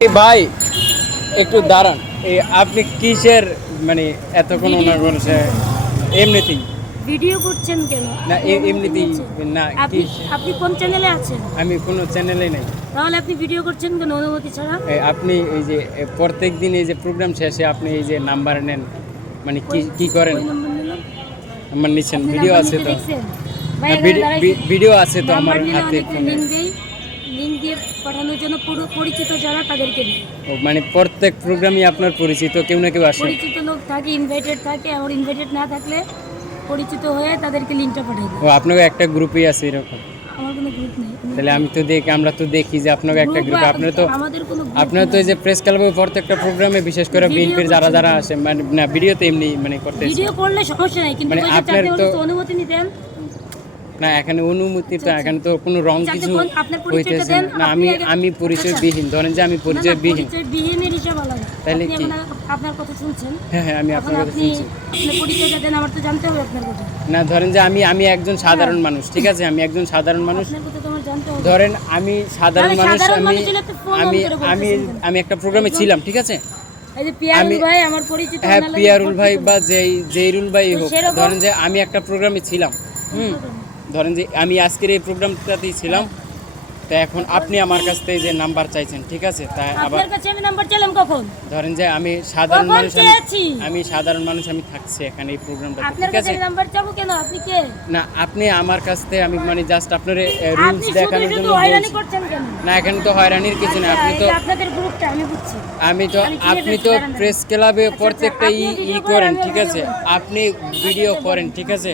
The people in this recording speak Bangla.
ভাই একটু দাঁড়ান। এই আপনি কিসের মানে এতক্ষণ ওনার বলছে এমনিতেই ভিডিও করছেন কেন? না এমনিতেই না আপনি কি আপনি কোন চ্যানেলে আছেন? আমি কোনো চ্যানেলে নাই। তাহলে আপনি ভিডিও করছেন কেন অনুমতি ছাড়া? আপনি এই যে প্রত্যেক দিন এই যে প্রোগ্রাম শেষে আপনি এই যে নাম্বার নেন মানে কি কি করেন? ওই নাম্বার নিলাম। আমার নিচ্ছেন আপনি ভিডিও নাম্বার আছে নিতে তো? দেখছেন? না, ভাই এখানে দাঁড়াইছি। ভিডিও আছে তো আমার নাম্বার নিলে হাতে অনেকে ফোনে। লিংক দেই। লিংক দিয়ে পাঠানোর জন্য পুরো পরিচিত যারা তাদেরকে দিই। ও মানে প্রত্যেক প্রোগ্রামই আপনার পরিচিত কেউ না কেউ আসে? পরিচিত লোক থাকে, ইনভাইটেড থাকে, আর ইনভাইটেড না থাকলে পরিচিত হয়ে তাদেরকে লিংকটা পাঠিয়ে দিই। ও আপনাকে একটা গ্রুপেই আছে এরকম? আমার কোনো গ্রুপ নেই। তাহলে আমি তো দেখি আমরা তো দেখি যে আপনাকে একটা গ্রুপে আপনার তো আমাদের কোনো আপনার তো এই যে প্রেস ক্লাবে প্রত্যেকটা প্রোগ্রামে বিশেষ করে ভিডিও বিএনপির যারা করছেন যারা কেন? আসে মানে না ভিডিও তো এমনি মানে করতে ভিডিও করলে সমস্যা নাই, কিন্তু মানে ওই যে আপনার চারটে তো মানুষ অনুমতি নিতেন। না এখানে অনুমতি তো এখানে তো কোনো রং চারটে কিছু আপনার পরিচয়টা হইতেছে দেন। না। আপনি আমি আগে পরিচয়বিহীন, ধরেন যে আমি পরিচয়বিহীন। পরিচয়বিহীনের হিসাব আলাদা। তাহলে আপনি কি? আপনার কথা শুনছেন। হ্যাঁ হ্যাঁ আমি এখন আপনার কথা আপনি শুনছি। আপনার পরিচয়টা দেন, আমার তো জানতে হবে আপনার কথা। না ধরেন যে আমি একজন সাধারণ মানুষ, ঠিক আছে? আমি একজন সাধারণ মানুষ। আপনার কথা তো আমার জানতে হবে। ধরেন আমি সাধারণ তাহলে মানুষ, সাধারণ আমি মানুষ হলে তো ফোন আমি করে আমি বলতেছেন কেন? আমি একটা প্রোগ্রামে ছিলাম, ঠিক আছে? এই যে পিয়ারুল আমি- ভাই আমার পরিচিত। হ্যাঁ ওনার লাগে পিয়ারুল ভোট ভাই দিতে বা হবে। জেইরুল ভাই তো হোক, সেরকম- ধরেন যে আমি একটা প্রোগ্রামে ছিলাম। হুম ধরেন যে আমি আজকের এই প্রোগ্রামটাতেই ছিলাম। তো এখন আপনি আমার কাছ থেকে যে নাম্বার চাইছেন, ঠিক আছে? তাই আবার আপনার কাছে আমি নাম্বার চাইলাম কখন? ধরেন যে আমি সাধারণ কখন মানুষ, চেয়েছি? আমি সাধারণ মানুষ, আমি থাকছি এখানে এই প্রোগ্রামটাতে, আপনার ঠিক কাছে আছে? আমি নাম্বার চাবো কেন? আপনি কে? না আপনি আমার কাছ থেকে আমি মানে জাস্ট আপনার রুলস আপনি শুধু দেখানোর শুধু জন্য হয়রানি বলছি। করছেন কেন? না এখানে তো হয়রানির কিছু নেই। আচ্ছা, আপনি এই তো যে আপনাদের গ্রুপটা আমি বুঝছি। আমি তো আমি কি আপনি এসেছি? তো প্রেস ক্লাবে আচ্ছা, প্রত্যেকটা আপনিও ভিডিও করেন, আমিও ঠিক ভিডিও আছে? করি। আপনি ভিডিও করেন, ঠিক আছে?